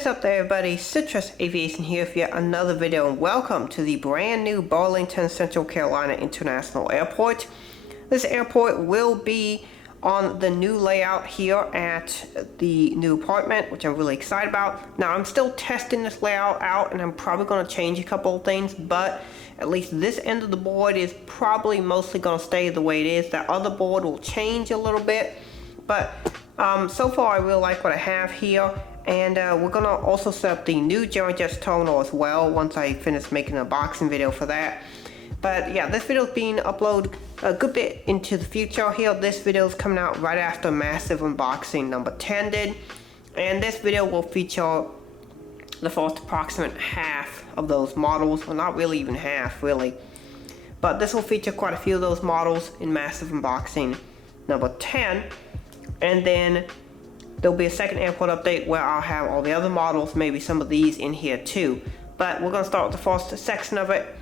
What is up there, everybody? Citrus Aviation here for yet another video, and welcome to the brand new Burlington, Central Carolina International Airport. This airport will be on the new layout here at the new apartment, which I'm really excited about. Now, I'm still testing this layout out, and I'm probably going to change a couple of things, but at least this end of the board is probably mostly going to stay the way it is. That other board will change a little bit, but so far I really like what I have here. And we're going to also set up the new GeoJets terminal as well once I finish making an unboxing video for that. But yeah, this video is being uploaded a good bit into the future here. This video is coming out right after massive unboxing number 10 did. And this video will feature the first approximate half of those models. Well, not really even half, really. But this will feature quite a few of those models in massive unboxing number 10. And then there'll be a second airport update where I'll have all the other models, maybe some of these in here too. But we're going to start with the first section of it,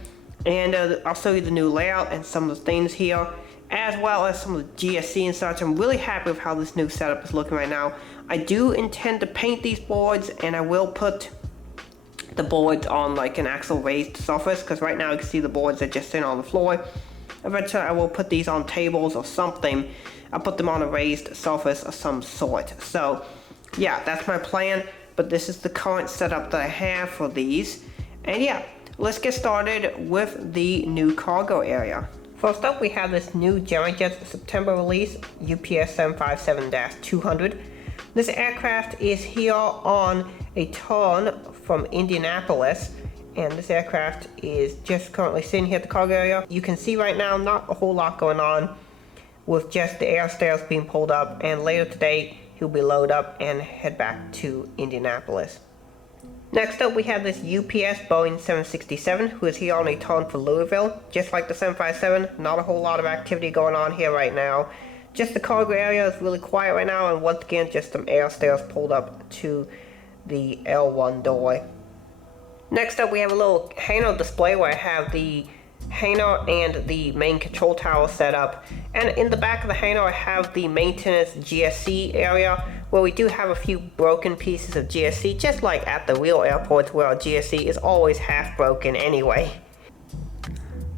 and I'll show you the new layout and some of the things here, as well as some of the GSC and such. I'm really happy with how this new setup is looking right now. I do intend to paint these boards, and I will put the boards on like an actual raised surface, because right now you can see the boards are just sitting on the floor. Eventually I will put these on tables or something. I'll put them on a raised surface of some sort. So yeah, that's my plan, but this is the current setup that I have for these. And yeah, let's get started with the new cargo area. First up, we have this new GeoJets September release, UPS 757-200. This aircraft is here on a turn from Indianapolis, and this aircraft is just currently sitting here at the cargo area. You can see right now not a whole lot going on, with just the air stairs being pulled up, and later today he'll be loaded up and head back to Indianapolis. Next up, we have this UPS Boeing 767 who is here on a turn for Louisville. Just like the 757, not a whole lot of activity going on here right now. Just the cargo area is really quiet right now, and once again just some air stairs pulled up to the L1 door. Next up, we have a little hangar display where I have the hangar and the main control tower set up, and in the back of the hangar I have the maintenance GSC area, where we do have a few broken pieces of GSC, just like at the real airports where our GSC is always half broken anyway.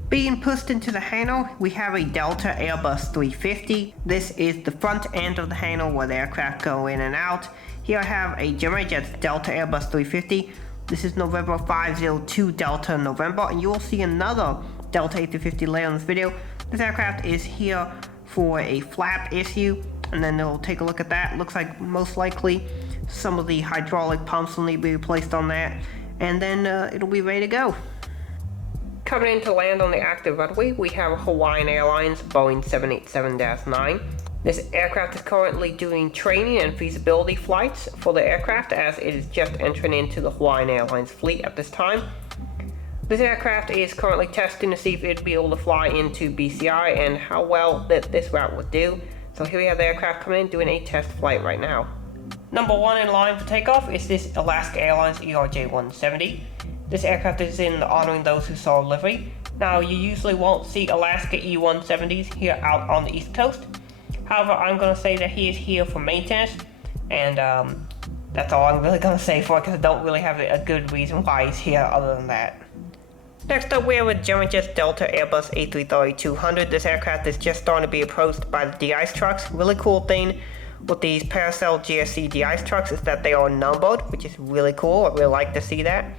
Being pushed into the hangar, we have a Delta Airbus 350. This is the front end of the hangar where the aircraft go in and out. Here I have a GeoJets Delta Airbus 350. This is November 502 Delta November, and you will see another Delta A350 later in this video. This aircraft is here for a flap issue, and then we'll take a look at that. Looks like most likely some of the hydraulic pumps will need to be replaced on that, and then it'll be ready to go. Coming in to land on the active runway, we have Hawaiian Airlines Boeing 787-9. This aircraft is currently doing training and feasibility flights for the aircraft, as it is just entering into the Hawaiian Airlines fleet at this time. This aircraft is currently testing to see if it would be able to fly into BCI and how well this route would do. So here we have the aircraft coming in doing a test flight right now. Number one in line for takeoff is this Alaska Airlines ERJ-170. This aircraft is in honoring those who saw livery. Now, you usually won't see Alaska E-170s here out on the East Coast. However, I'm going to say that he is here for maintenance, and that's all I'm really going to say for it, because I don't really have a good reason why he's here other than that. Next up, we have a GeoJets Delta Airbus A330-200. This aircraft is just starting to be approached by the de-ice trucks. Really cool thing with these Paracel GSC de-ice trucks is that they are numbered, which is really cool. I really like to see that.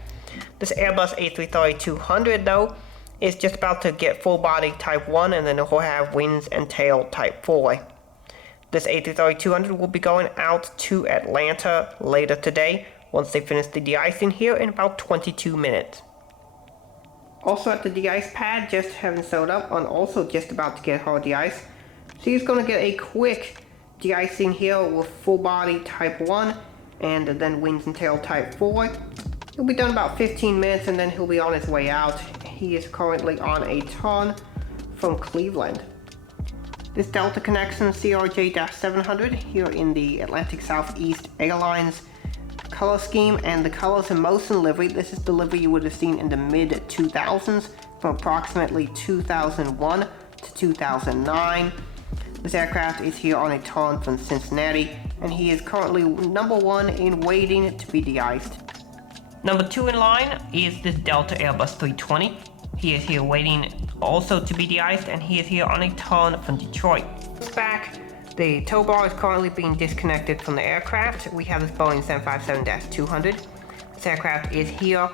This Airbus A330-200 though is just about to get full body type 1, and then it will have wings and tail type 4. This A330-200 will be going out to Atlanta later today once they finish the de-icing here in about 22 minutes. Also at the de-ice pad, just having sewed up, and also just about to get her de-ice. So he's going to get a quick de-icing here with full body type 1 and then wings and tail type 4. He'll be done about 15 minutes, and then he'll be on his way out. He is currently on a turn from Cleveland. This Delta Connection CRJ-700 here in the Atlantic Southeast Airlines color scheme, and the colors in Motion livery. This is the livery you would have seen in the mid-2000s from approximately 2001 to 2009. This aircraft is here on a turn from Cincinnati, and he is currently number 1 in waiting to be de-iced. Number 2 in line is this Delta Airbus 320. He is here waiting also to be de-iced, and he is here on a turn from Detroit. Back, the tow bar is currently being disconnected from the aircraft. We have this Boeing 757-200. This aircraft is here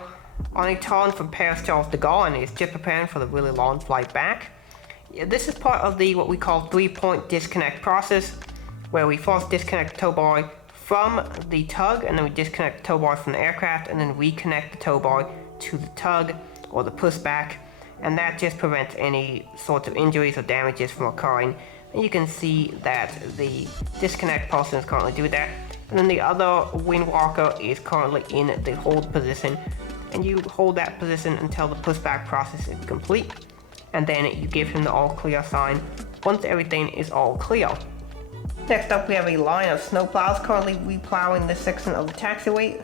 on a turn from Paris Charles de Gaulle and is just preparing for the really long flight back. This is part of the what we call 3-point disconnect process, where we first disconnect the tow bar from the tug, and then we disconnect the tow bar from the aircraft, and then reconnect the tow bar to the tug or the pushback, and that just prevents any sorts of injuries or damages from occurring. And you can see that the disconnect person is currently doing that, and then the other wind walker is currently in the hold position, and you hold that position until the pushback process is complete, and then you give him the all clear sign once everything is all clear. Next up, we have a line of snowplows currently replowing this section of the taxiway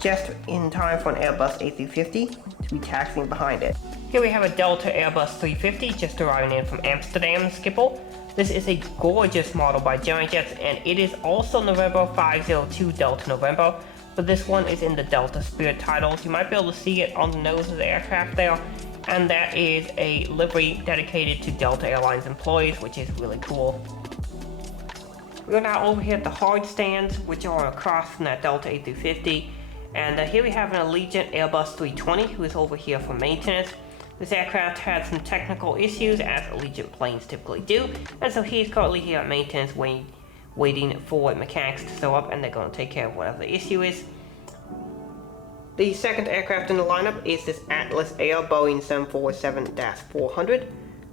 just in time for an Airbus A350 to be taxiing behind it. Here we have a Delta Airbus 350 just arriving in from Amsterdam Schiphol. This is a gorgeous model by Giant Jets, and it is also November 502 Delta November, but this one is in the Delta Spirit titles. You might be able to see it on the nose of the aircraft there, and that is a livery dedicated to Delta Airlines employees, which is really cool. We're now over here at the hard stands, which are across from that Delta A350, and here we have an Allegiant Airbus 320 who is over here for maintenance. This aircraft had some technical issues, as Allegiant planes typically do, and so he's currently here at maintenance waiting for mechanics to show up, and they're going to take care of whatever the issue is. The second aircraft in the lineup is this Atlas Air Boeing 747-400.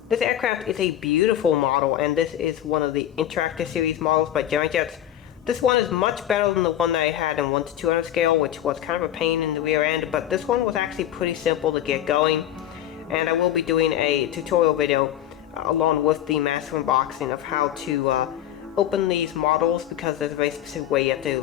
This aircraft is a beautiful model, and this is one of the Interactive Series models by Giant Jets. This one is much better than the one that I had in 1 to 200 scale, which was kind of a pain in the rear end, but this one was actually pretty simple to get going. And I will be doing a tutorial video along with the massive unboxing of how to open these models, because there's a very specific way you have to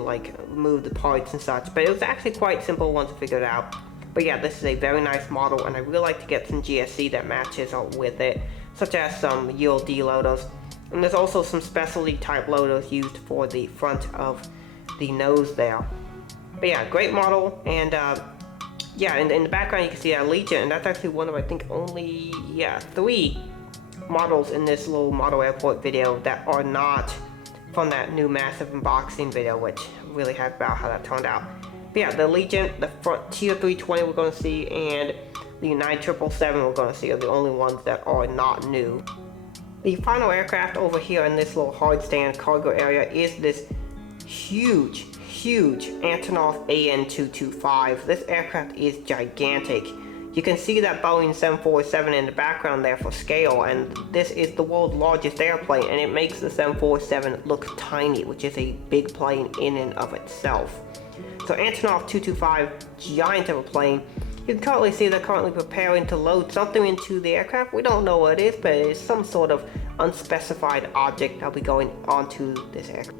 remove the parts and such, but it was actually quite simple once I figured it out. But yeah, this is a very nice model, and I really like to get some GSC that matches with it, such as some ULD loaders, and there's also some specialty type loaders used for the front of the nose there. But yeah, great model. And yeah, in the background you can see Allegiant, and that's actually one of, I think, only 3 models in this little model airport video that are not from that new massive unboxing video, which I'm really happy about how that turned out. But yeah, the Allegiant, the Frontier 320 we're going to see, and the 9777 we're going to see are the only ones that are not new. The final aircraft over here in this little hard stand cargo area is this huge Antonov AN225. This aircraft is gigantic. You can see that Boeing 747 in the background there for scale, and this is the world's largest airplane, and it makes the 747 look tiny, which is a big plane in and of itself. So Antonov 225, giant of a plane. You can currently see they're currently preparing to load something into the aircraft. We don't know what it is, but it's some sort of unspecified object that'll be going onto this aircraft.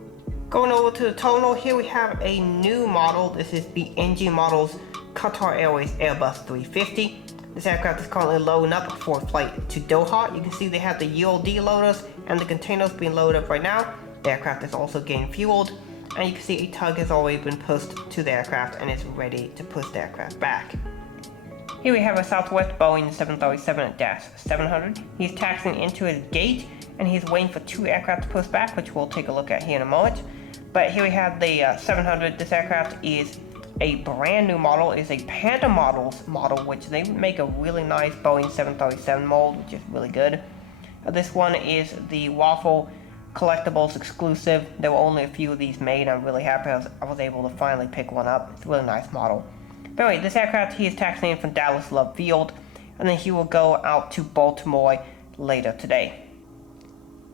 Going over to the terminal, here we have a new model. This is the NG Models Qatar Airways Airbus 350. This aircraft is currently loading up for a flight to Doha. You can see they have the ULD loaders and the containers being loaded up right now. The aircraft is also getting fueled, and you can see a tug has already been pushed to the aircraft and is ready to push the aircraft back. Here we have a Southwest Boeing 737-700. He's taxiing into his gate, and he's waiting for 2 aircraft to push back, which we'll take a look at here in a moment. But here we have the 700. This aircraft is a brand new model. It is a Panda Models model, which they make a really nice Boeing 737 mold, which is really good. This one is the Waffle Collectibles exclusive. There were only a few of these made. I'm really happy I was able to finally pick one up. It's a really nice model. But anyway, this aircraft, he is taxiing from Dallas Love Field, and then he will go out to Baltimore later today.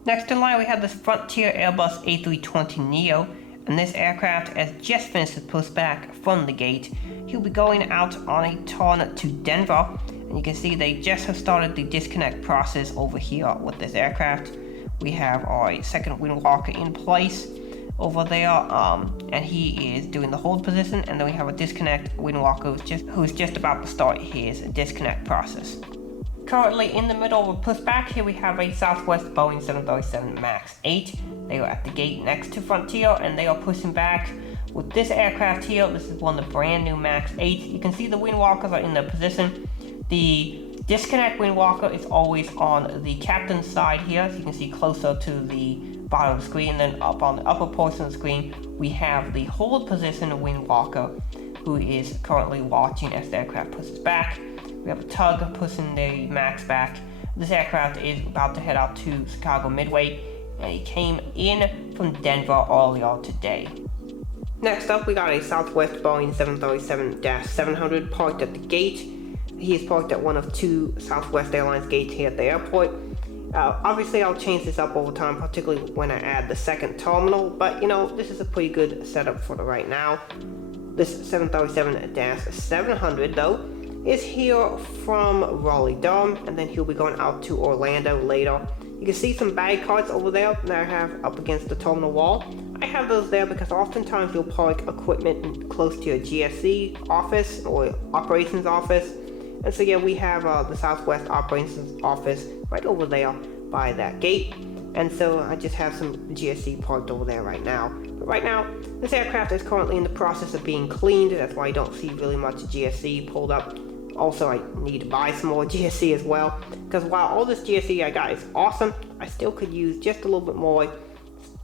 Next in line, we have this Frontier Airbus A320neo, and this aircraft has just finished his pushback from the gate. He'll be going out on a turn to Denver, and you can see they just have started the disconnect process over here with this aircraft. We have our second wind walker in place over there, and he is doing the hold position, and then we have a disconnect wind walker who's just about to start his disconnect process. Currently in the middle of a pushback, here we have a Southwest Boeing 737 MAX 8. They are at the gate next to Frontier, and they are pushing back. With this aircraft here, this is one of the brand new MAX 8s. You can see the wing walkers are in their position. The disconnect wing walker is always on the captain's side here, so you can see closer to the bottom of the screen. And then up on the upper portion of the screen, we have the hold position wing walker, who is currently watching as the aircraft pushes back. We have a tug pushing the MAX back. This aircraft is about to head out to Chicago Midway, and he came in from Denver earlier today. Next up, we got a Southwest Boeing 737-700 parked at the gate. He is parked at one of two Southwest Airlines gates here at the airport. Obviously, I'll change this up over time, particularly when I add the second terminal, but this is a pretty good setup for the right now. This 737-700 though is here from Raleigh-Durham, and then he'll be going out to Orlando later. You can see some bag carts over there that I have up against the terminal wall. I have those there because oftentimes you'll park equipment close to your GSC office or operations office. And so yeah, we have the Southwest operations office right over there by that gate. And so I just have some GSC parked over there right now. But right now, this aircraft is currently in the process of being cleaned. That's why I don't see really much GSC pulled up. Also, I need to buy some more GSC as well, because while all this GSC I got is awesome, I still could use just a little bit more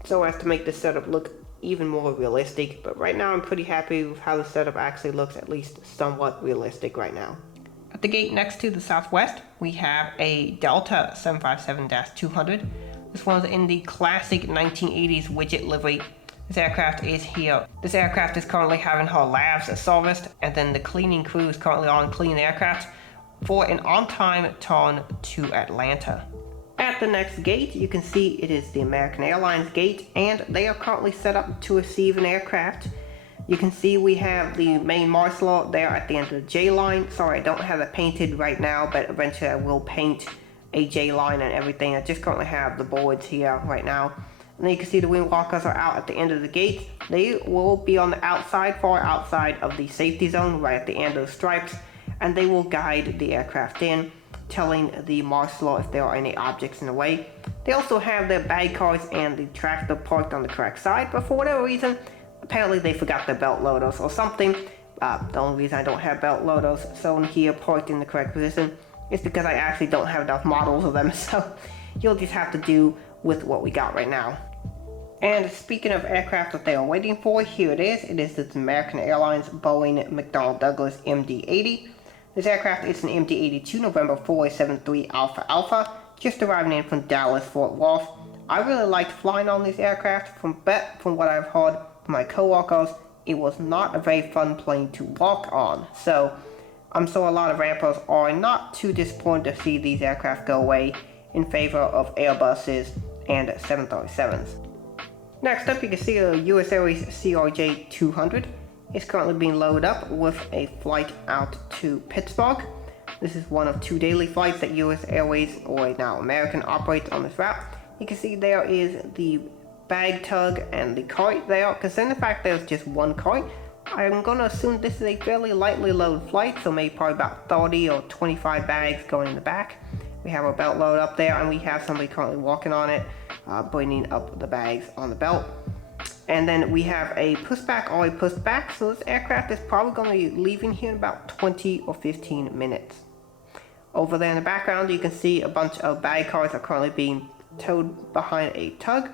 so as to make the setup look even more realistic. But right now I'm pretty happy with how the setup actually looks, at least somewhat realistic right now. At the gate next to the Southwest, we have a Delta 757-200. This one's in the classic 1980s widget livery. This aircraft is here. This aircraft is currently having her labs serviced, and then the cleaning crew is currently on cleaning the aircraft for an on-time turn to Atlanta. At the next gate, you can see it is the American Airlines gate, and they are currently set up to receive an aircraft. You can see we have the main marshaller there at the end of the J line. Sorry, I don't have it painted right now, but eventually I will paint a J line and everything. I just currently have the boards here right now. And then you can see the wing walkers are out at the end of the gate. They will be on the outside, far outside of the safety zone, right at the end of the stripes, and they will guide the aircraft in, telling the marshaller if there are any objects in the way. They also have their bag carts and the tractor parked on the correct side, but for whatever reason, apparently they forgot their belt loaders or something. The only reason I don't have belt loaders shown here parked in the correct position is because I actually don't have enough models of them, so you'll just have to do with what we got right now. And speaking of aircraft that they are waiting for, here it is. It is the American Airlines Boeing McDonnell Douglas MD-80. This aircraft is an MD-82 November 473 Alpha Alpha, just arriving in from Dallas Fort Worth. I really liked flying on this aircraft, from what I've heard from my coworkers. It was not a very fun plane to walk on, so I'm sure a lot of rampers are not too disappointed to see these aircraft go away in favor of Airbuses and 737s. Next up, you can see a US Airways CRJ-200. It's currently being loaded up with a flight out to Pittsburgh. This is one of two daily flights that US Airways, or now American, operates on this route. You can see there is the bag tug and the cart there. Considering the fact there's just one cart, I'm going to assume this is a fairly lightly loaded flight, so maybe probably about 30 or 25 bags going in the back. We have our belt load up there, and we have somebody currently walking on it, bringing up the bags on the belt. And then we have a pushback, already pushed back, so this aircraft is probably going to be leaving here in about 20 or 15 minutes. Over there in the background, you can see a bunch of bag cars are currently being towed behind a tug,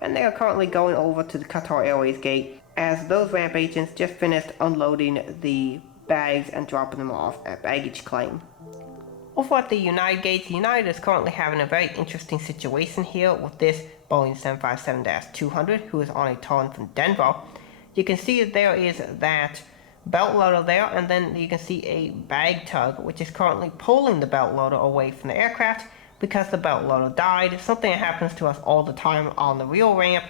and they are currently going over to the Qatar Airways gate, as those ramp agents just finished unloading the bags and dropping them off at baggage claim. Over at the United gate, United is currently having a very interesting situation here with this Boeing 757-200, who is on a turn from Denver. You can see that there is that belt loader there, and then you can see a bag tug, which is currently pulling the belt loader away from the aircraft because the belt loader died. Something that happens to us all the time on the real ramp,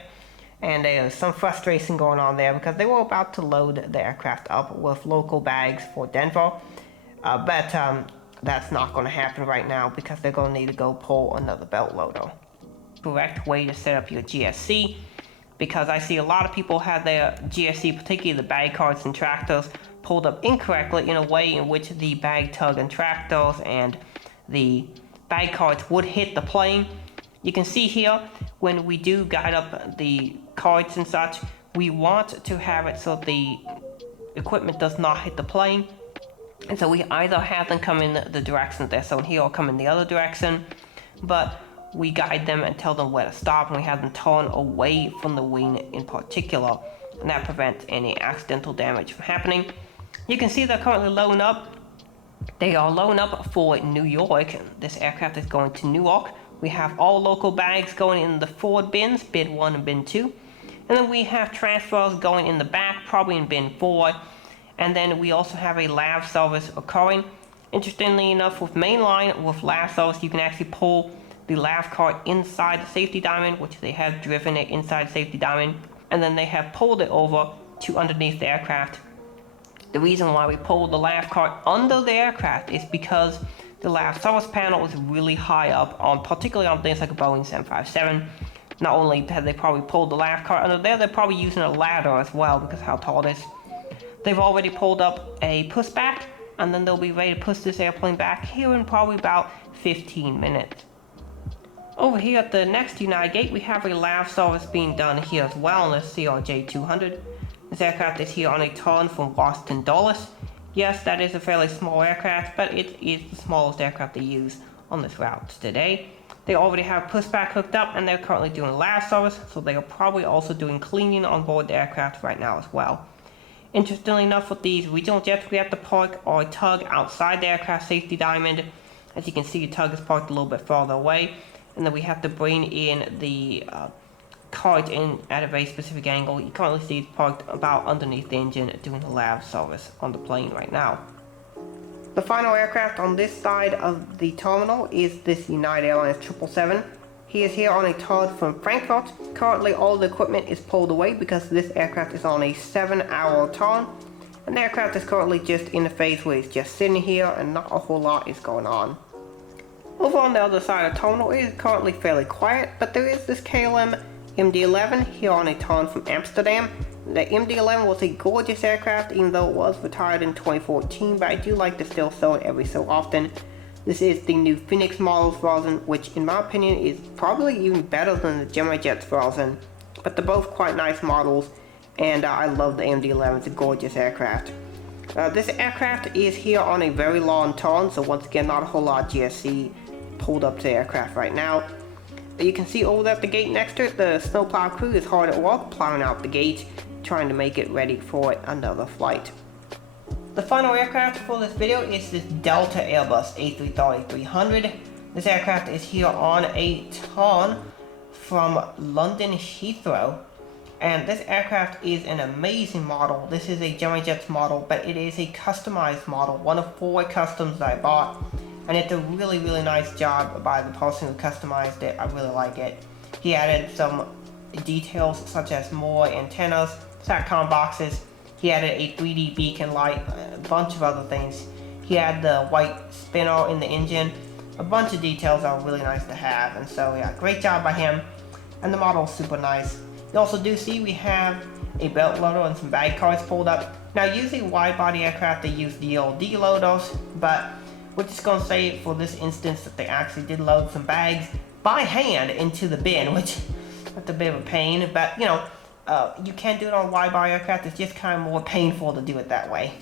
and there's some frustration going on there because they were about to load the aircraft up with local bags for Denver, but that's not going to happen right now because they're going to need to go pull another belt loader. Correct way to set up your GSC, because I see a lot of people have their GSC, particularly the bag carts and tractors, pulled up incorrectly in a way in which the bag tug and tractors and the bag cards would hit the plane. You can see here, when we do guide up the cards and such, we want to have it so the equipment does not hit the plane. And so we either have them come in the direction that they're shown here or come in the other direction, but we guide them and tell them where to stop, and we have them turn away from the wing in particular, and that prevents any accidental damage from happening. You can see they're currently loading up. They are loading up for New York. This aircraft is going to Newark. We have all local bags going in the forward bins, bin 1 and bin 2. And then we have transfers going in the back, probably in bin 4. And then we also have a lav service occurring. Interestingly enough, with mainline, with lav service, you can actually pull the lav cart inside the safety diamond, which they have driven it inside the safety diamond. And then they have pulled it over to underneath the aircraft. The reason why we pulled the lav cart under the aircraft is because the lav service panel is really high up, particularly on things like a Boeing 757. Not only have they probably pulled the lav cart under there, they're probably using a ladder as well because of how tall it is. They've already pulled up a pushback, and then they'll be ready to push this airplane back here in probably about 15 minutes. Over here at the next United gate, we have a lav service being done here as well on the CRJ-200. This aircraft is here on a turn from Washington Dulles. Yes, that is a fairly small aircraft, but it is the smallest aircraft they use on this route today. They already have pushback hooked up, and they're currently doing lav service, so they are probably also doing cleaning on board the aircraft right now as well. Interestingly enough, with these regional jets, we have to park our tug outside the aircraft safety diamond. As you can see, the tug is parked a little bit farther away, and then we have to bring in the cart in at a very specific angle. You currently see it's parked about underneath the engine doing the lav service on the plane right now. The final aircraft on this side of the terminal is this United Airlines 777. He is here on a turn from Frankfurt. Currently all the equipment is pulled away because this aircraft is on a 7-hour turn, and the aircraft is currently just in a phase where it's just sitting here and not a whole lot is going on. Over on the other side of the terminal, it is currently fairly quiet, but there is this KLM MD-11 here on a turn from Amsterdam. The MD-11 was a gorgeous aircraft, even though it was retired in 2014, but I do like to still sell it every so often. This is the new Phoenix models version, which in my opinion is probably even better than the Gemini Jets version, but they're both quite nice models, and I love the MD-11. It's a gorgeous aircraft. This aircraft is here on a very long turn, so once again not a whole lot of GSC pulled up to the aircraft right now. You can see over at the gate next to it, the snowplow crew is hard at work plowing out the gate, trying to make it ready for another flight. The final aircraft for this video is this Delta Airbus A330-300. This aircraft is here on a turn from London Heathrow, and this aircraft is an amazing model. This is a Gemini Jets model, but it is a customized model, one of 4 customs that I bought. And it's a really nice job by the person who customized it. I really like it. He added some details such as more antennas, SATCOM boxes. He added a 3D beacon light, a bunch of other things. He had the white spinner in the engine. A bunch of details are really nice to have. And so yeah, great job by him. And the model is super nice. You also do see we have a belt loader and some bag cards pulled up. Now usually wide body aircraft, they use the DLD loaders, but we're just going to say for this instance that they actually did load some bags by hand into the bin, which is a bit of a pain, but you know, you can do it on wide body aircraft. It's just kind of more painful to do it that way.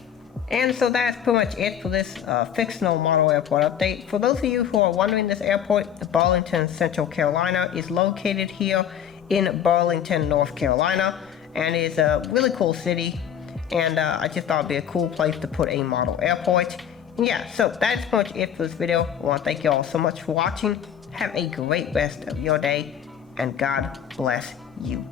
And so that's pretty much it for this fictional model airport update. For those of you who are wondering, this airport, Burlington, Central Carolina, is located here in Burlington, North Carolina, and is a really cool city, and I just thought it'd be a cool place to put a model airport. Yeah, so that's pretty much it for this video. I want to thank you all so much for watching. Have a great rest of your day, and God bless you.